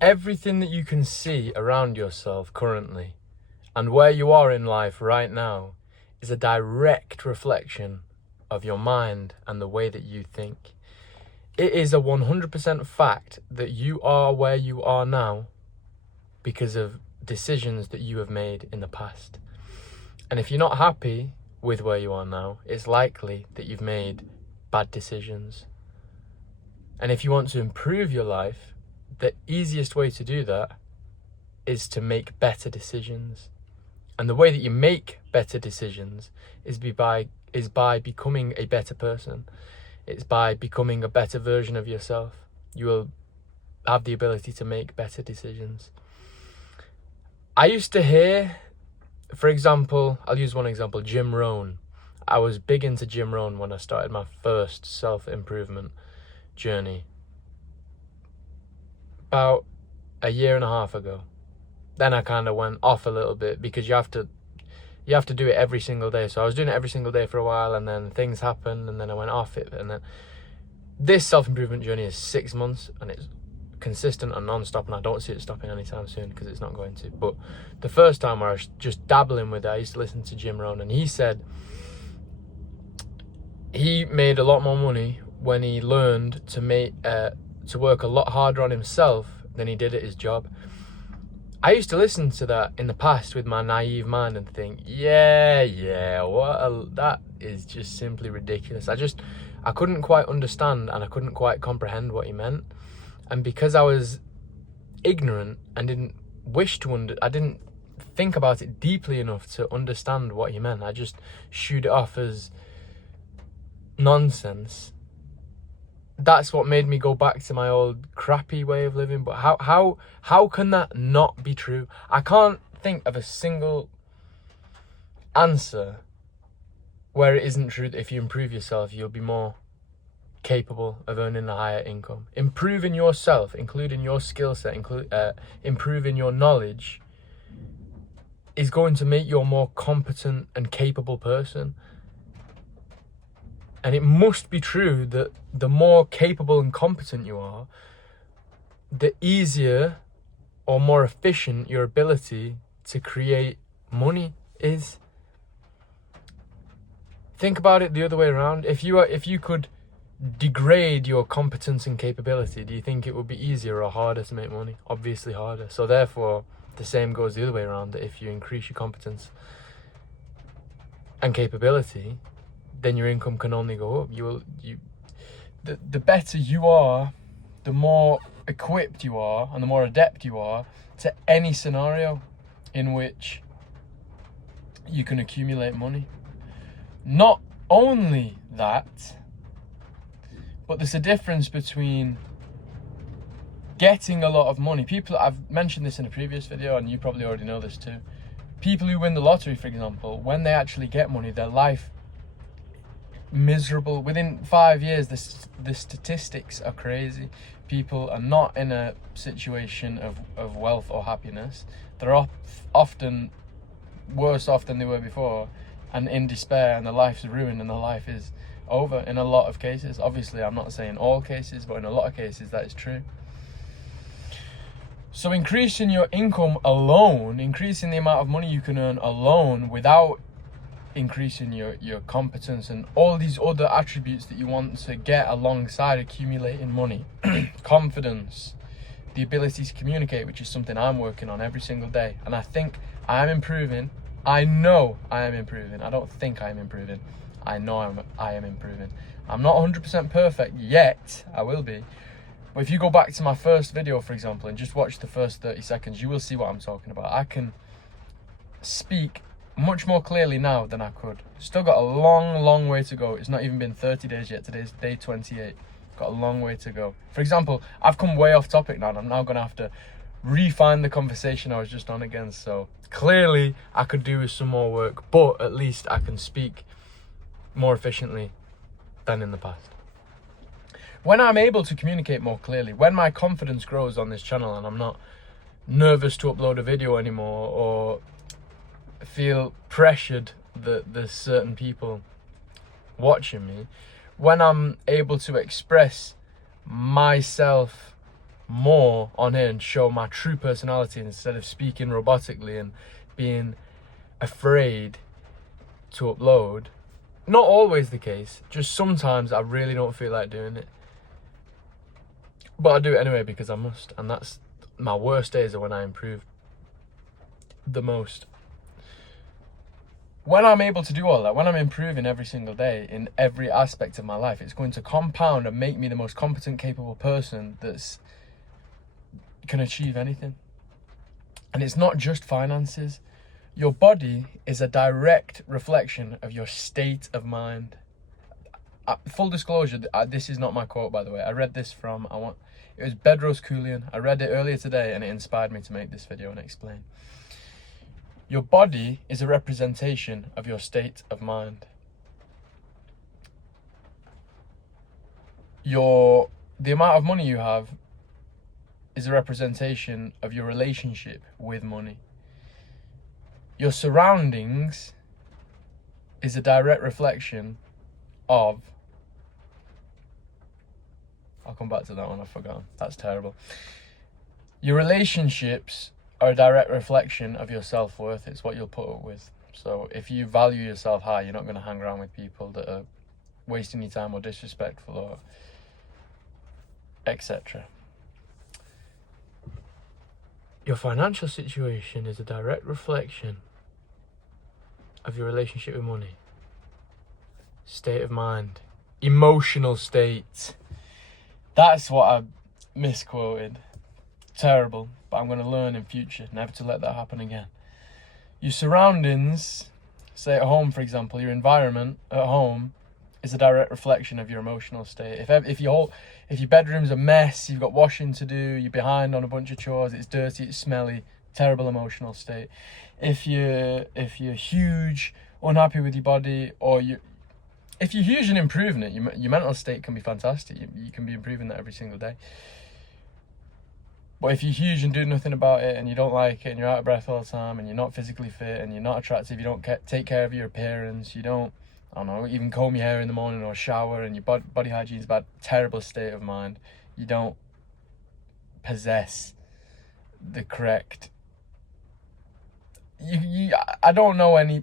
Everything that you can see around yourself currently and where you are in life right now is a direct reflection of your mind and the way that you think. It is a 100% fact that you are where you are now because of decisions that you have made in the past. And if you're not happy with where you are now, it's likely that you've made bad decisions. And if you want to improve your life, the easiest way to do that is to make better decisions. And the way that you make better decisions is by becoming a better person. It's by becoming a better version of yourself. You will have the ability to make better decisions. I used to hear, for example, I'll use one example, Jim Rohn. I was big into Jim Rohn when I started my first self-improvement journey about a year and a half ago. Then I kind of went off a little bit because you have to do it every single day. So I was doing it every single day for a while, and then things happened, and then I went off it. And then this self-improvement journey is 6 months, and it's consistent and non-stop, and I don't see it stopping anytime soon because it's not going to. But the first time where I was just dabbling with it, I used to listen to Jim Rohn, and he said he made a lot more money when he learned to work a lot harder on himself than he did at his job. I used to listen to that in the past with my naive mind and think, that is just simply ridiculous. I couldn't quite understand and I couldn't quite comprehend what he meant. And because I was ignorant and didn't I didn't think about it deeply enough to understand what he meant. I just shooed it off as nonsense. That's what made me go back to my old crappy way of living. But how can that not be true? I can't think of a single answer where it isn't true that if you improve yourself, you'll be more capable of earning a higher income. Improving yourself, including your skill set, improving your knowledge, is going to make you a more competent and capable person. And it must be true that the more capable and competent you are, the easier or more efficient your ability to create money is. Think about it the other way around. If you could degrade your competence and capability, do you think it would be easier or harder to make money? Obviously harder. So therefore, the same goes the other way around, that if you increase your competence and capability, then your income can only go up. The better you are, the more equipped you are and the more adept you are to any scenario in which you can accumulate money. Not only that, but there's a difference between getting a lot of money. I've mentioned this in a previous video, and you probably already know this too. People who win the lottery, for example, when they actually get money, their life miserable. Within 5 years, the statistics are crazy. People are not in a situation of wealth or happiness. They're often worse off than they were before, and in despair, and their life's ruined and their life is over in a lot of cases. Obviously, I'm not saying all cases, but in a lot of cases that is true. So increasing your income alone, increasing the amount of money you can earn alone without increasing your competence and all these other attributes that you want to get alongside accumulating money, confidence, the ability to communicate, which is something I'm working on every single day. And I think I'm improving. I know I am improving. I don't think I'm improving. I know I am improving. I'm not 100% perfect yet. I will be. But if you go back to my first video, for example, and just watch the first 30 seconds, you will see what I'm talking about. I can speak much more clearly now than I could. Still got a long way to go. It's not even been 30 days yet. Today's day 28. Got a long way to go. For example, I've come way off topic now, and I'm now going to have to refine the conversation I was just on again. So clearly I could do with some more work, but at least I can speak more efficiently than in the past. When I'm able to communicate more clearly, when my confidence grows on this channel and I'm not nervous to upload a video anymore or feel pressured that there's certain people watching me, when I'm able to express myself more on here and show my true personality instead of speaking robotically and being afraid to upload. Not always the case, just sometimes I really don't feel like doing it. But I do it anyway because I must, and that's my worst days are when I improve the most. When I'm able to do all that, when I'm improving every single day in every aspect of my life, it's going to compound and make me the most competent, capable person that's can achieve anything. And it's not just finances. Your body is a direct reflection of your state of mind. Full disclosure, this is not my quote, by the way. I read this from, it was Bedros Keuilian. I read it earlier today and it inspired me to make this video and explain. Your body is a representation of your state of mind. The amount of money you have is a representation of your relationship with money. Your surroundings is a direct reflection of... I'll come back to that one, I've forgotten. That's terrible. Your relationships are a direct reflection of your self-worth. It's what you'll put up with. So if you value yourself high, you're not going to hang around with people that are wasting your time or disrespectful or etc. Your financial situation is a direct reflection of your relationship with money, state of mind, emotional state. That's what I misquoted. Terrible, but I'm going to learn in future never to let that happen again. Your surroundings, say at home for example, your environment at home is a direct reflection of your emotional state. If your bedroom's a mess, you've got washing to do, you're behind on a bunch of chores, it's dirty, it's smelly, terrible emotional state. If you're huge, unhappy with your body, or if you're huge and improving it, your mental state can be fantastic. You can be improving that every single day. But if you're huge and do nothing about it, and you don't like it, and you're out of breath all the time, and you're not physically fit, and you're not attractive, you don't take care of your appearance, you don't, I don't know, even comb your hair in the morning or shower, and your body hygiene's bad, terrible state of mind, you don't possess the correct... I don't know any...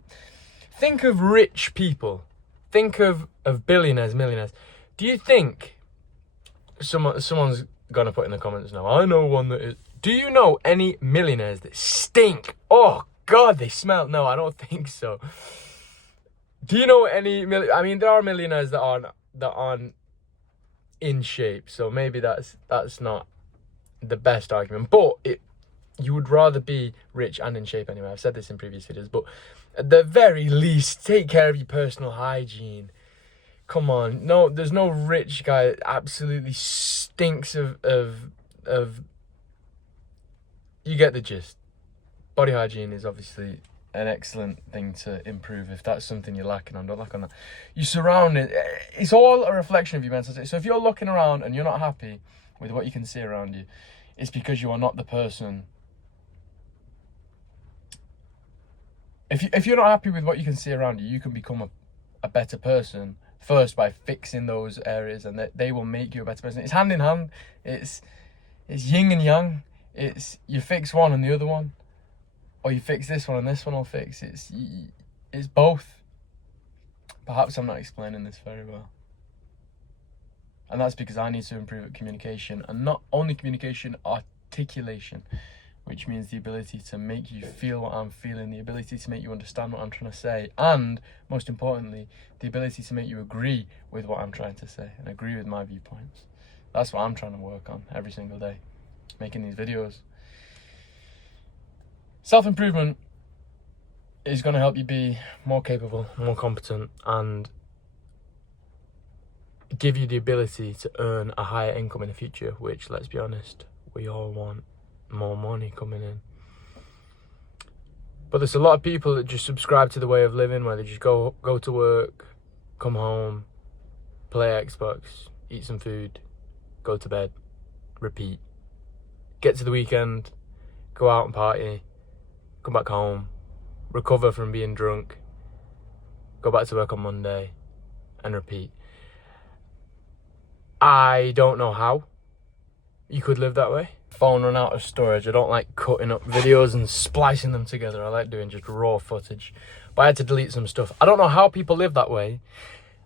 Think of rich people. Think of billionaires, millionaires. Do you think someone's gonna put in the comments now, I know one that is... Do you know any millionaires that stink? Oh God, they smell. No, I don't think so. Do you know any I mean, there are millionaires that aren't in shape, so maybe that's not the best argument. But you would rather be rich and in shape anyway. I've said this in previous videos, but at the very least, take care of your personal hygiene. Come on, no, there's no rich guy that absolutely stinks of you get the gist. Body hygiene is obviously an excellent thing to improve if that's something you're lacking on. Don't lack on that. You surround it. It's all a reflection of your mental state. So if you're looking around and you're not happy with what you can see around you, it's because you are not the person. If you're not happy with what you can see around you, you can become a better person first by fixing those areas, and they will make you a better person. It's hand in hand. It's yin and yang. It's you fix one and the other one, or you fix this one and this one will fix. It's both. Perhaps I'm not explaining this very well. And that's because I need to improve at communication, and not only communication, articulation, which means the ability to make you feel what I'm feeling, the ability to make you understand what I'm trying to say, and most importantly, the ability to make you agree with what I'm trying to say and agree with my viewpoints. That's what I'm trying to work on every single day, making these videos. Self-improvement is going to help you be more capable, more competent, and give you the ability to earn a higher income in the future, which, let's be honest, we all want more money coming in. But there's a lot of people that just subscribe to the way of living where they just go to work, come home, play Xbox, eat some food, go to bed, repeat. Get to the weekend, go out and party, come back home, recover from being drunk, go back to work on Monday, and repeat. I don't know how. you could live that way. Phone run out of storage. I don't like cutting up videos and splicing them together. I like doing just raw footage. But I had to delete some stuff. I don't know how people live that way.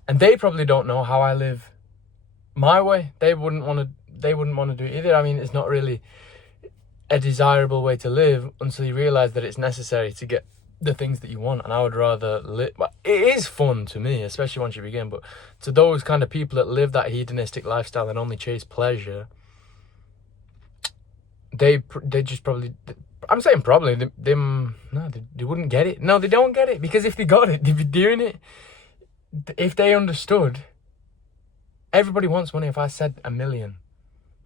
And they probably don't know how I live my way. They wouldn't want to do it either. I mean, it's not really a desirable way to live until you realize that it's necessary to get the things that you want. And I would rather live, well, it is fun to me, especially once you begin, but to those kind of people that live that hedonistic lifestyle and only chase pleasure, they just probably, I'm saying probably, they wouldn't get it. No, they don't get it, because if they got it, they'd be doing it. If they understood, everybody wants money. If I said 1 million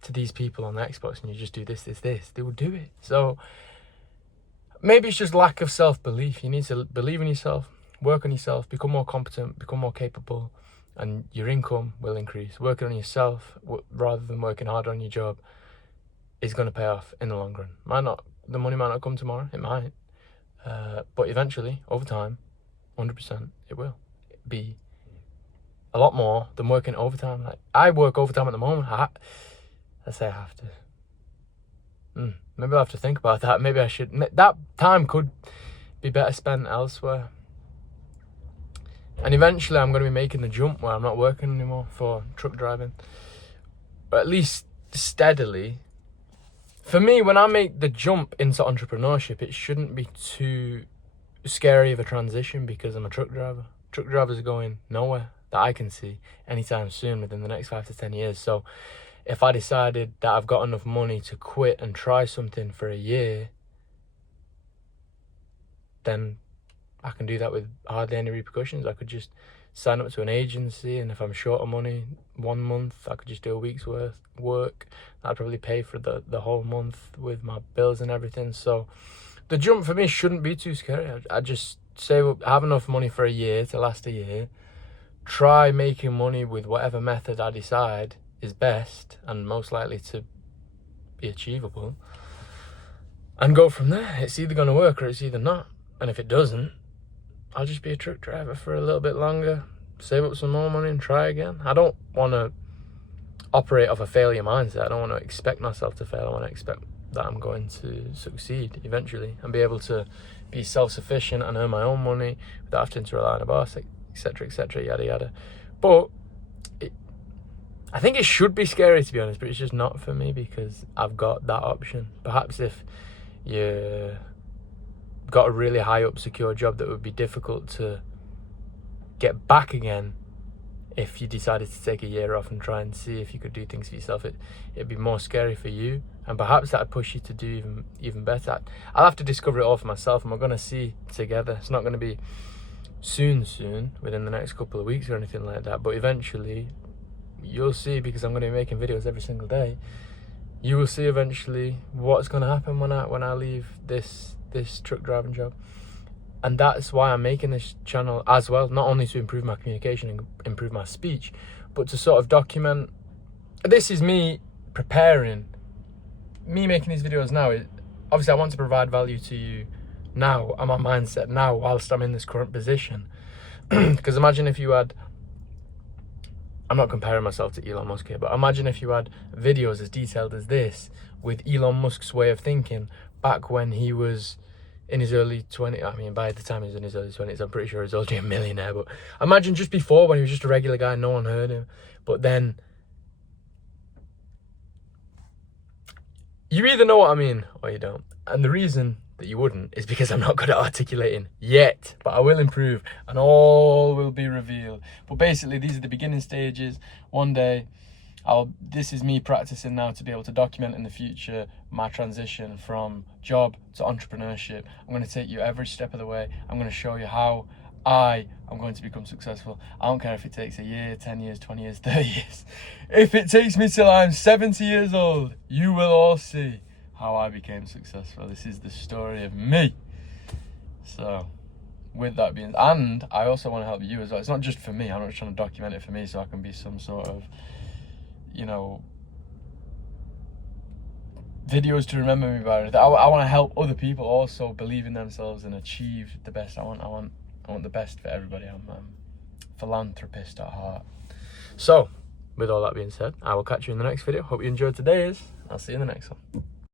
to these people on the Xbox and you just do this, they would do it. So maybe it's just lack of self-belief. You need to believe in yourself, work on yourself, become more competent, become more capable, and your income will increase. Working on yourself rather than working harder on your job is going to pay off in the long run. The money might not come tomorrow, it might, but eventually, over time, 100%, it will be a lot more than working overtime. Like, I work overtime at the moment. Let's say I have to. Maybe I'll have to think about that. Maybe I should. That time could be better spent elsewhere. And eventually I'm going to be making the jump where I'm not working anymore for truck driving. Or at least steadily. For me, when I make the jump into entrepreneurship, it shouldn't be too scary of a transition because I'm a truck driver. Truck drivers are going nowhere that I can see anytime soon within the next 5 to 10 years. So if I decided that I've got enough money to quit and try something for a year, then I can do that with hardly any repercussions. I could just sign up to an agency, and if I'm short of money 1 month, I could just do a week's worth work. I'd probably pay for the whole month with my bills and everything. So the jump for me shouldn't be too scary. I just save up, have enough money for a year to last a year, try making money with whatever method I decide is best and most likely to be achievable, and go from there. It's either going to work or it's either not. And if it doesn't, I'll just be a truck driver for a little bit longer, save up some more money and try again. I don't want to operate off a failure mindset. I don't want to expect myself to fail. I want to expect that I'm going to succeed eventually and be able to be self-sufficient and earn my own money without having to rely on a boss, etc., yada yada. But I think it should be scary, to be honest, but it's just not for me because I've got that option. Perhaps if you got a really high up secure job that would be difficult to get back again, if you decided to take a year off and try and see if you could do things for yourself, it'd be more scary for you, and perhaps that'd push you to do even better. I'll have to discover it all for myself, and we're going to see together. It's not going to be soon within the next couple of weeks or anything like that, but eventually you'll see, because I'm going to be making videos every single day. You will see eventually what's going to happen when I leave this truck driving job. And that's why I'm making this channel as well, not only to improve my communication and improve my speech, but to sort of document. This is me preparing, me making these videos now. Obviously I want to provide value to you now, and my mindset now whilst I'm in this current position. Because imagine if you had, I'm not comparing myself to Elon Musk here, but imagine if you had videos as detailed as this with Elon Musk's way of thinking back when he was in his early 20s. I mean, by the time he was in his early 20s, I'm pretty sure he's already a millionaire. But imagine just before, when he was just a regular guy, no one heard him. But then, you either know what I mean or you don't. And the reason that you wouldn't is because I'm not good at articulating yet, but I will improve and all will be revealed. But basically, these are the beginning stages. One day, this is me practicing now to be able to document in the future my transition from job to entrepreneurship. I'm going to take you every step of the way. I'm going to show you how I am going to become successful. I don't care if it takes a year, 10 years, 20 years, 30 years. If it takes me till I'm 70 years old, you will all see how I became successful. This is the story of me. So, with that being, and I also want to help you as well. It's not just for me. I'm not just trying to document it for me so I can be some sort of, videos to remember me by. I want to help other people also believe in themselves and achieve the best. I want the best for everybody. I'm a philanthropist at heart. So, with all that being said, I will catch you in the next video. Hope you enjoyed today's, I'll see you in the next one.